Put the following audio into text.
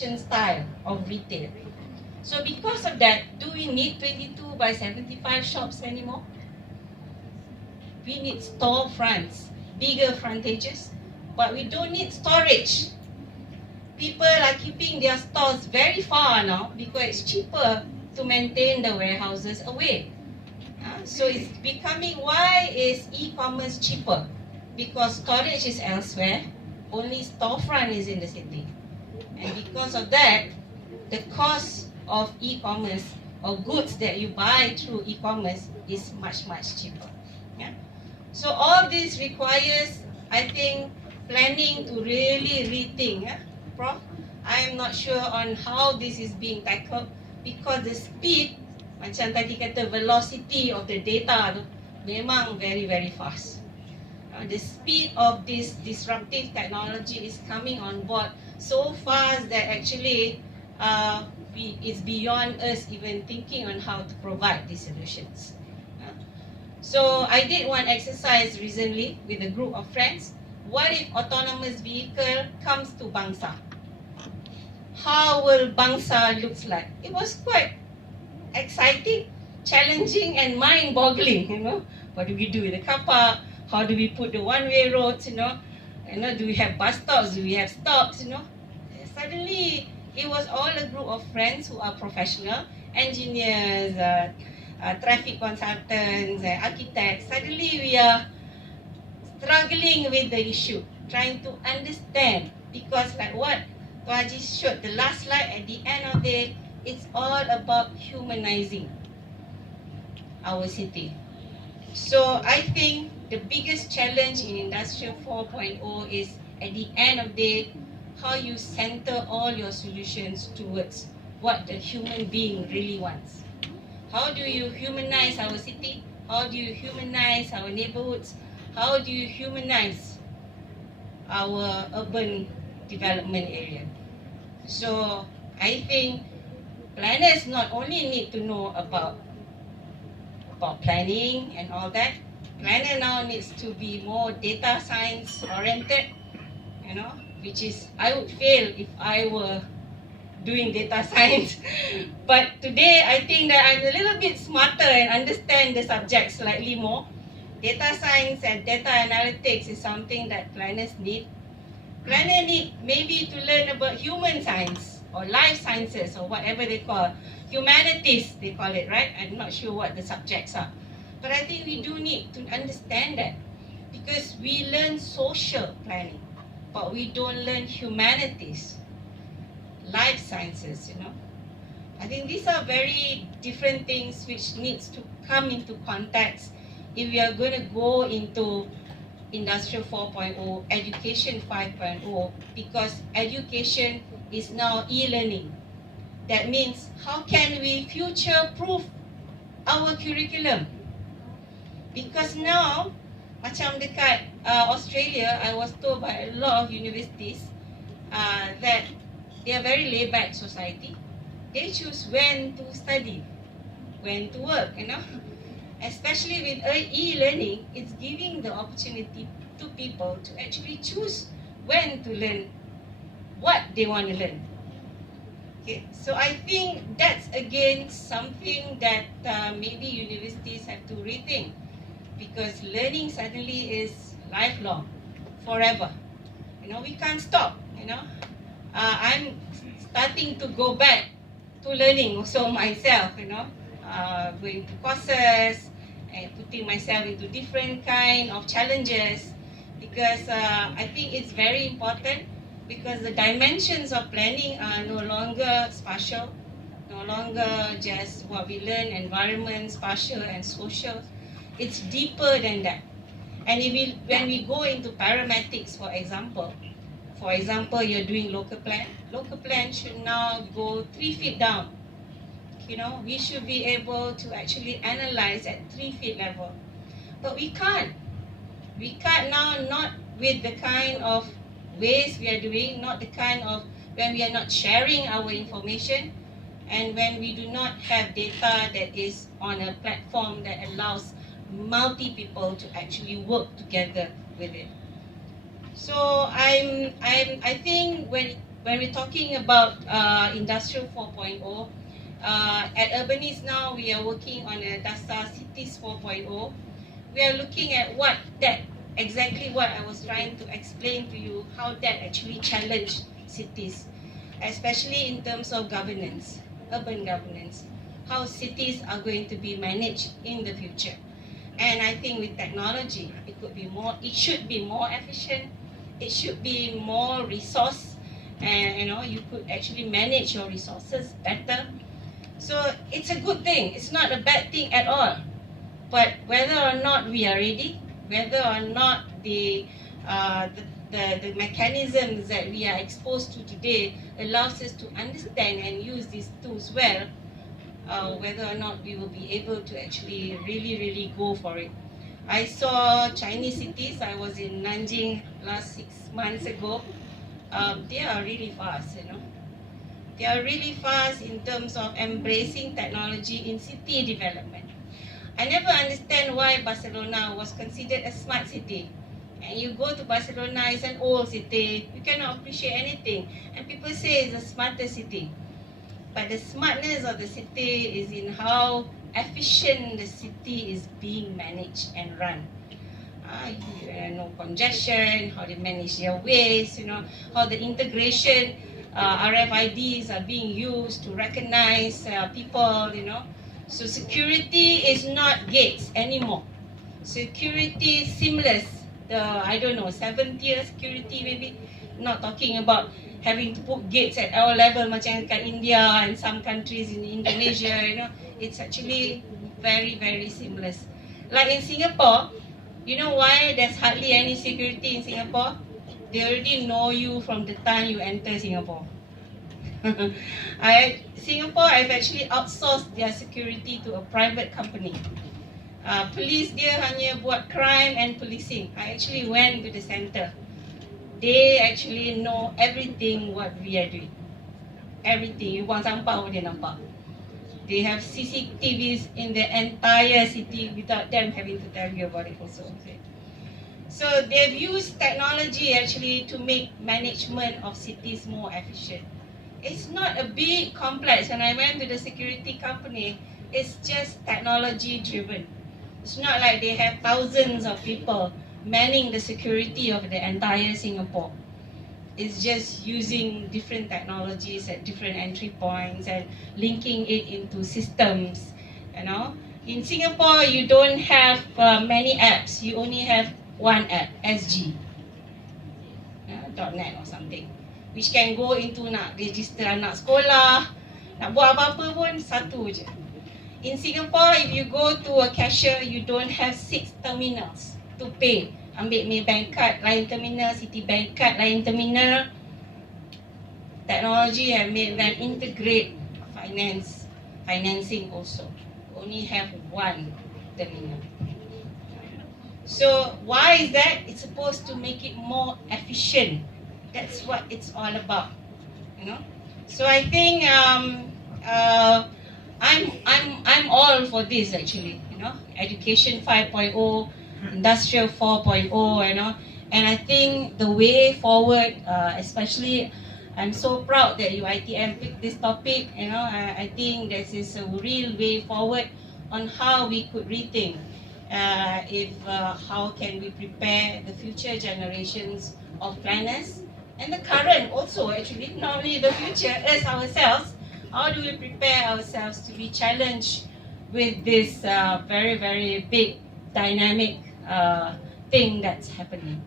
Asian style of retail. So because of that, do we need 22 by 75 shops anymore? We need storefronts, bigger frontages, but we don't need storage. People are keeping their stores very far now because it's cheaper to maintain the warehouses away. So it's becoming, why is e-commerce cheaper? Because storage is elsewhere, only storefront is in the city. And because of that, the cost of e-commerce or goods that you buy through e-commerce is much, much cheaper. Yeah? So all this requires, I think, planning to really rethink. Yeah? Prof, I am not sure on how this is being tackled because the speed, macam tadi kata velocity of the data tu, memang very, very fast. The speed of this disruptive technology is coming on board so fast that actually it's beyond us even thinking on how to provide these solutions. So I did one exercise recently with a group of friends. What if autonomous vehicle comes to Bangsa? How will Bangsa looks like? It was quite exciting, challenging, and mind-boggling. You know, what do we do with the car park? How do we put the one-way roads? You know, do we have bus stops? Do we have stops? You know, suddenly it was all a group of friends who are professional engineers, traffic consultants, architects. Suddenly we are struggling with the issue, trying to understand, because like what Tuaji showed, the last slide at the end of the day, it's all about humanizing our city. So I think the biggest challenge in Industrial 4.0 is, at the end of the day, how you center all your solutions towards what the human being really wants. How do you humanize our city? How do you humanize our neighborhoods? How do you humanize our urban development area? So I think planners not only need to know about planning and all that. Planner now needs to be more data science oriented, you know, which is, I would fail if I were doing data science. But today I think that I'm a little bit smarter and understand the subject slightly more. Data science and data analytics is something that planners need. Planners need maybe to learn about human science or life sciences or whatever they call. Humanities, they call it, right? I'm not sure what the subjects are. But I think we do need to understand that, because we learn social planning, but we don't learn humanities, life sciences, you know. I think these are very different things which needs to come into context if we are going to go into Industrial 4.0, Education 5.0, because education is now e-learning. That means, how can we future-proof our curriculum? Because now, macam dekat Australia, I was told by a lot of universities that they are very laid-back society. They choose when to study, when to work, you know. Especially with e-learning, it's giving the opportunity to people to actually choose when to learn what they want to learn. Okay, so I think that's again something that maybe universities have to rethink, because learning suddenly is lifelong, forever. You know, we can't stop, you know. I'm starting to go back to learning also myself, you know, going to courses and putting myself into different kind of challenges, because I think it's very important, because the dimensions of planning are no longer spatial, no longer just what we learn, environment, spatial and social. It's deeper than that. And when we go into paramatics, for example, you're doing local plan should now go 3 feet down. You know, we should be able to actually analyze at 3 feet level. But we can't. We can't now, not with the kind of ways we are doing, not the kind of, when we are not sharing our information, and when we do not have data that is on a platform that allows multi people to actually work together with it. So I think when when we're talking about Industrial 4.0, at Urbanice now we are working on a DASA Cities 4.0. We are looking at what that, exactly what I was trying to explain to you, how that actually challenged cities, especially in terms of governance, urban governance, how cities are going to be managed in the future. And I think with technology, it should be more efficient, it should be more resource, and you could actually manage your resources better. So it's a good thing, it's not a bad thing at all. But whether or not we are ready, whether or not the mechanisms that we are exposed to today allows us to understand and use these tools well, whether or not we will be able to actually really go for it. I saw Chinese cities. I was in Nanjing last 6 months ago. They are really fast, They are really fast in terms of embracing technology in city development. I never understand why Barcelona was considered a smart city. And you go to Barcelona, it's an old city, you cannot appreciate anything. And people say it's the smartest city. But the smartness of the city is in how efficient the city is being managed and run. No congestion, how they manage their waste, how the integration, RFIDs are being used to recognize people, So security is not gates anymore. Security seamless. The 7th-tier security maybe. Not talking about having to put gates at our level macam kat India and some countries in Indonesia, It's actually very seamless. Like in Singapore, you know why there's hardly any security in Singapore? They already know you from the time you enter Singapore. Singapore, I've actually outsourced their security to a private company. Police dia hanya buat crime and policing. I actually went to the center. They actually know everything what we are doing. Everything. You buang sampah pun dia nampak. They have CCTVs in the entire city without them having to tell you about it also. So they've used technology actually to make management of cities more efficient. It's not a big complex. When I went to the security company, it's just technology driven. It's not like they have thousands of people manning the security of the entire Singapore. It's just using different technologies at different entry points and linking it into systems, In Singapore, you don't have many apps. You only have one app, SG, .net or something, which can go into nak register anak sekolah, nak buat apa-apa pun satu je. In Singapore, if you go to a cashier, you don't have 6 terminals to pay. Ambil Maybank card, lain terminal, Citibank card, lain terminal. Technology have made them integrate financing also. Only have one terminal. So why is that? It's supposed to make it more efficient. That's what it's all about, So I think I'm all for this actually, Education 5.0, Industrial 4.0, And I think the way forward, especially, I'm so proud that UiTM picked this topic, I think this is a real way forward on how we could rethink how can we prepare the future generations of planners and the current also actually, not only the future, as ourselves. How do we prepare ourselves to be challenged with this very big dynamic thing that's happening?